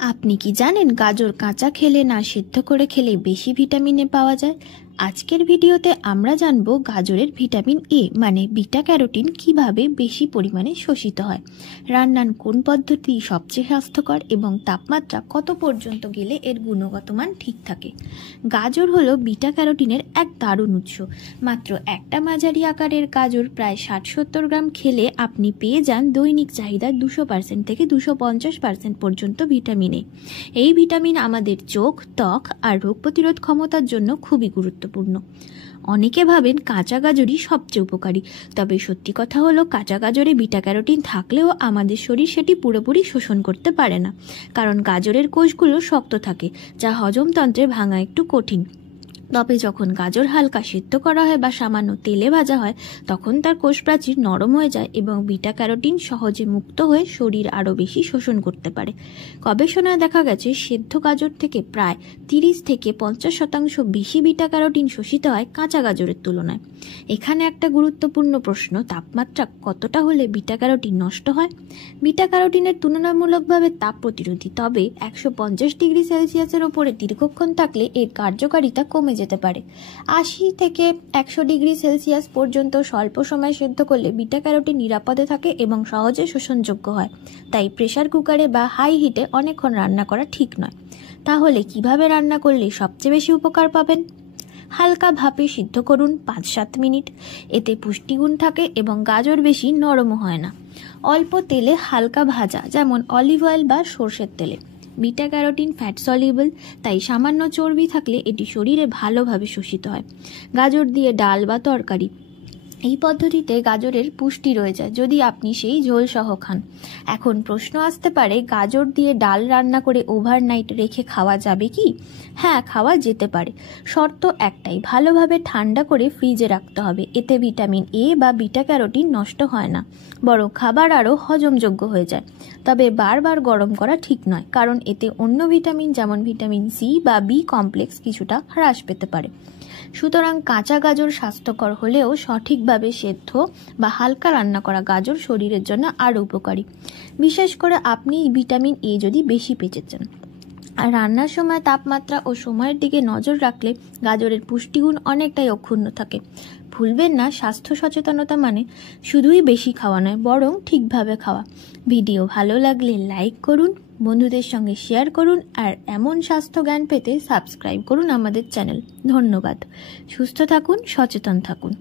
আপনি কি জানেন গাজর কাঁচা খেলে না সিদ্ধ করে খেলে বেশি ভিটামিন এ পাওয়া যায়? আজকের ভিডিওতে আমরা জানব গাজরের ভিটামিন এ মানে বিটা ক্যারোটিন কিভাবে বেশি পরিমাণে শোষিত হয়, রান্নার কোন পদ্ধতি সবচেয়ে স্বাস্থ্যকর এবং তাপমাত্রা কত পর্যন্ত গেলে এর গুণগত মান ঠিক থাকে। গাজর হলো বিটা ক্যারোটিনের এক দারুণ উৎস। মাত্র একটা মাঝারি আকারের গাজর প্রায় 60-70 গ্রাম খেলে আপনি পেয়ে যান দৈনিক চাহিদা 200% থেকে 250% পর্যন্ত ভিটামিন এ। এই ভিটামিন আমাদের চোখ, ত্বক আর রোগ প্রতিরোধ ক্ষমতার জন্য খুবই গুরুত্বপূর্ণ। অনেকে ভাবেন কাঁচা গাজরই সবচেয়ে উপকারী, তবে সত্যি কথা হলো কাঁচা গাজরে বিটা ক্যারোটিন থাকলেও আমাদের শরীর সেটি পুরোপুরি শোষণ করতে পারে না, কারণ গাজরের কোষগুলো শক্ত থাকে, যা হজমতন্ত্রে ভাঙা একটু কঠিন। তবে যখন গাজর হালকা সিদ্ধ করা হয় বা সামান্য তেলে ভাজা হয়, তখন তার কোষ প্রাচীর নরম হয়ে যায় এবং বিটা ক্যারোটিন সহজে মুক্ত হয়ে শরীর আরও বেশি শোষণ করতে পারে। গবেষণায় দেখা গেছে সেদ্ধ গাজর থেকে প্রায় 30 থেকে 50% বেশি বিটা ক্যারোটিন শোষিত হয় কাঁচা গাজরের তুলনায়। এখানে একটা গুরুত্বপূর্ণ প্রশ্ন, তাপমাত্রা কতটা হলে বিটা ক্যারোটিন নষ্ট হয়? বিটা ক্যারোটিনের তুলনামূলকভাবে তাপ প্রতিরোধী, তবে 150 ডিগ্রি সেলসিয়াসের ওপরে দীর্ঘক্ষণ থাকলে এর কার্যকারিতা কমে যেতে পারে। 80 থেকে 100 ডিগ্রি সেলসিয়াস পর্যন্ত স্বল্প সময় সেদ্ধ করলে বিটা ক্যারোটিন নিরাপদে থাকে এবং সহজে শোষণযোগ্য হয়। তাই প্রেসার কুকারে বা হাই হিটে অনেকক্ষণ রান্না করা ঠিক নয়। তাহলে কিভাবে রান্না করলে সবচেয়ে বেশি উপকার পাবেন? হালকা ভাপে সিদ্ধ করুন 5-7 মিনিট, এতে পুষ্টিগুণ থাকে এবং গাজর বেশি নরমও হয় না। অল্প তেলে হালকা ভাজা, যেমন অলিভ অয়েল বা সর্ষের তেলে। বিটা ক্যারোটিন ফ্যাট সলিউবল, তাই সামান্য চর্বি থাকলে এটি শরীরে ভালোভাবে শোষিত হয়। গাজর দিয়ে ডাল বা তরকারি, এই পদ্ধতিতে গাজরের পুষ্টি রয়ে যায় যদি আপনি সেই ঝোল সহ খান। এখন প্রশ্ন আসতে পারে, গাজর দিয়ে ডাল রান্না করে ওভারনাইট রেখে খাওয়া যাবে কি? হ্যাঁ, খাওয়া যেতে পারে। শর্ত একটাই, ভালোভাবে ঠান্ডা করে ফ্রিজে রাখতে হবে। এতে ভিটামিন এ বা বিটা ক্যারোটিন নষ্ট হয় না, বরং খাবার আরও হজমযোগ্য হয়ে যায়। তবে বারবার গরম করা ঠিক নয়, কারণ এতে অন্য ভিটামিন যেমন ভিটামিন সি বা বি কমপ্লেক্স কিছুটা হ্রাস পেতে পারে। সুতরাং কাঁচা গাজর স্বাস্থ্যকর হলেও সঠিকভাবে সেদ্ধ বা হালকা রান্না করা গাজর শরীরের জন্য আরও উপকারী, বিশেষ করে আপনি ভিটামিন এ যদি বেশি পেতে চান। আর রান্নার সময় তাপমাত্রা ও সময়ের দিকে নজর রাখলে গাজরের পুষ্টিগুণ অনেকটাই অক্ষুণ্ণ থাকে। ভুলবেন না, স্বাস্থ্য সচেতনতা মানে শুধুই বেশি খাওয়া নয়, বরং ঠিকভাবে খাওয়া। ভিডিও ভালো লাগলে লাইক করুন, বন্ধুদের সঙ্গে শেয়ার করুন, আর এমন স্বাস্থ্য জ্ঞান পেতে সাবস্ক্রাইব করুন আমাদের চ্যানেল। ধন্যবাদ। সুস্থ থাকুন, সচেতন থাকুন।